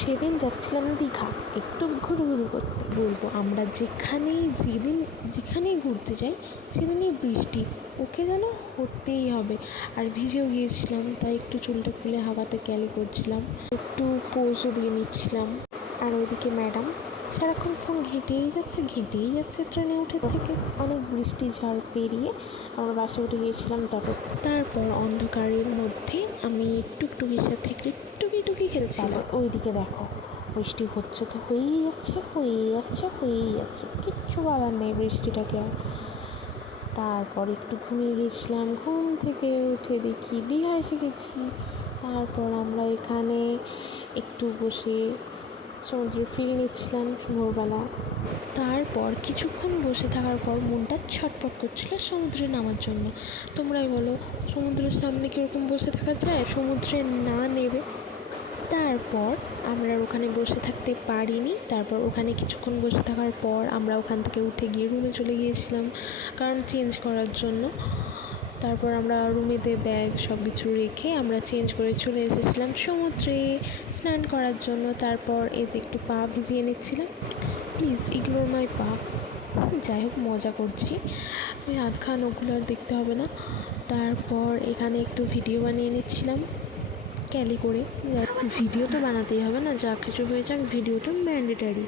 সেদিন যাচ্ছিলাম দীঘা একটু ঘুরু করতে। বলবো আমরা যেখানেই ঘুরতে যাই সেদিনই বৃষ্টি, ওকে যেন হতেই হবে। আর ভিজেও গিয়েছিলাম, তাই একটু চুলটা খুলে হাওয়াতে ক্যালি করছিলাম, একটু পোজও দিয়ে নিচ্ছিলাম। আর ওইদিকে ম্যাডাম সারাক্ষণ ফোন ঘেঁটেই যাচ্ছে ট্রেনে উঠে থেকে। অনেক বৃষ্টি ঝড় পেরিয়ে আমরা বাসে উঠে গিয়েছিলাম। তারপর অন্ধকারের মধ্যে আমি টুকটুকির সাথে একটু টুকি খেলছিলাম। ওইদিকে দেখো বৃষ্টি হচ্ছে তো হয়েই যাচ্ছে, কিচ্ছু বলার নেই বৃষ্টিটাকে। তারপর একটু ঘুমিয়ে গেছিলাম, ঘুম থেকে উঠে দেখি দীঘা এসে গেছি। তারপর আমরা এখানে একটু বসে সমুদ্রে ফিল নিচ্ছিলাম ভোরবেলা। তারপর কিছুক্ষণ বসে থাকার পর মনটা ছটপট করছিল সমুদ্রে নামার জন্য। তোমরাই বলো সমুদ্রের সামনে কীরকম বসে থাকা যায়, সমুদ্রে না নেবে। তারপর আমরা ওখানে বসে থাকতে পারিনি। তারপর ওখানে কিছুক্ষণ বসে থাকার পর আমরা ওখান থেকে উঠে গিয়ে রুমে চলে গিয়েছিলাম, কারণ চেঞ্জ করার জন্য। তারপর আমরা রুমেতে ব্যাগ সব কিছু রেখে আমরা চেঞ্জ করে চলে এসেছিলাম সমুদ্রে স্নান করার জন্য। তারপর এই যে একটু পা ভিজিয়ে নিচ্ছিলাম, প্লিজ ইগনোর মাই পা। যাই হোক, মজা করছি, ওই আধখান ওগুলো আর দেখতে হবে না। তারপর এখানে একটু ভিডিও বানিয়ে নিচ্ছিলাম ক্যালি করে। ভিডিও তো বানাতেই হবে না, যা কিছু হয়ে যাক ভিডিওটা ম্যান্ডেটারি।